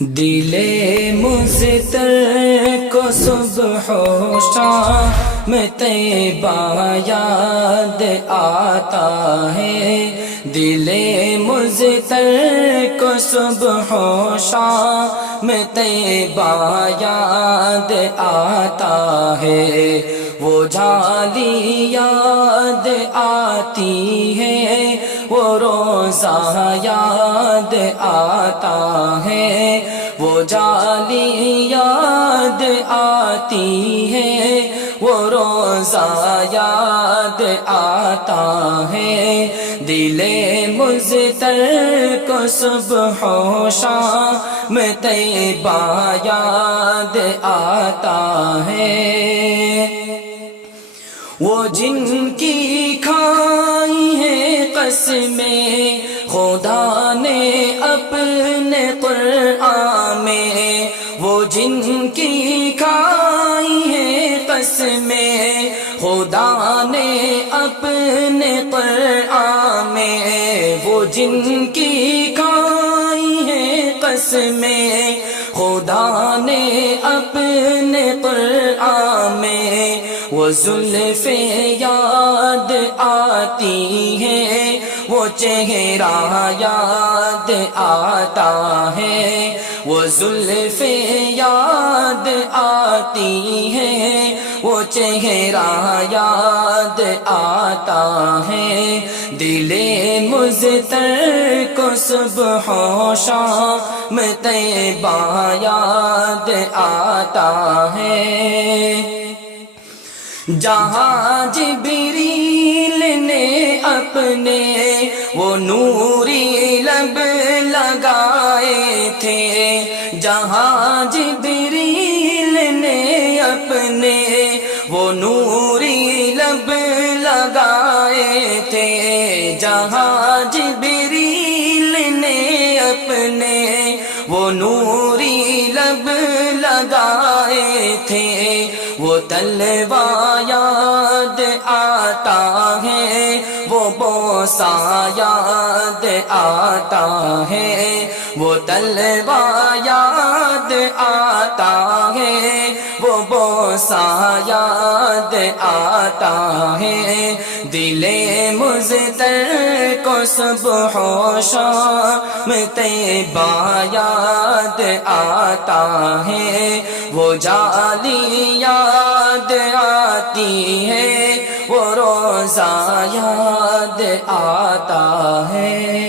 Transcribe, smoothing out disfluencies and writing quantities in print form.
دل مضطر کو صبح و شام طیبہ یاد آتا ہے، دل مضطر کو صبح و شام طیبہ یاد آتا ہے، وہ جھالی یاد آتی ہے، وہ روزہ یاد آتا ہے، وہ جھالی یاد آتی ہے، وہ روزہ یاد آتا ہے، دل مضطر کو صبح و شام طیبہ یاد آتا ہے، وہ جن کی کھائی ہیں قسمیں خدا نے اپنے قرآن میں، وہ جن کی کھائی ہیں قسمیں خدا نے اپنے قرآن میں، وہ جن کی کھائی ہیں قسمیں خدا نے اپنے قرآن میں، وہ زلفیں یاد آتی ہیں، وہ چہرہ یاد آتا ہے، وہ زلفیں یاد آتی ہیں، وہ چہرہ یاد آتا ہے، دل مضطر کو صبح و شام طیبہ یاد آتا ہے، جہاں جبریل نے اپنے وہ نوری لب لگائے تھے، جہاں جبریل نے اپنے وہ نوری لب لگائے تھے، جہاں جبریل نے اپنے وہ نوری لب لگائے تھے، وہ طلبہ یاد آتا ہے، وہ بوسہ یاد آتا ہے، وہ طلبہ یاد آتا ہے، وہ بوسہ یاد آتا ہے، دل مضطر کو صبح و شام طیبہ یاد آتا ہے، وہ جھالی یاد آتی ہے، وہ روزہ یاد آتا ہے۔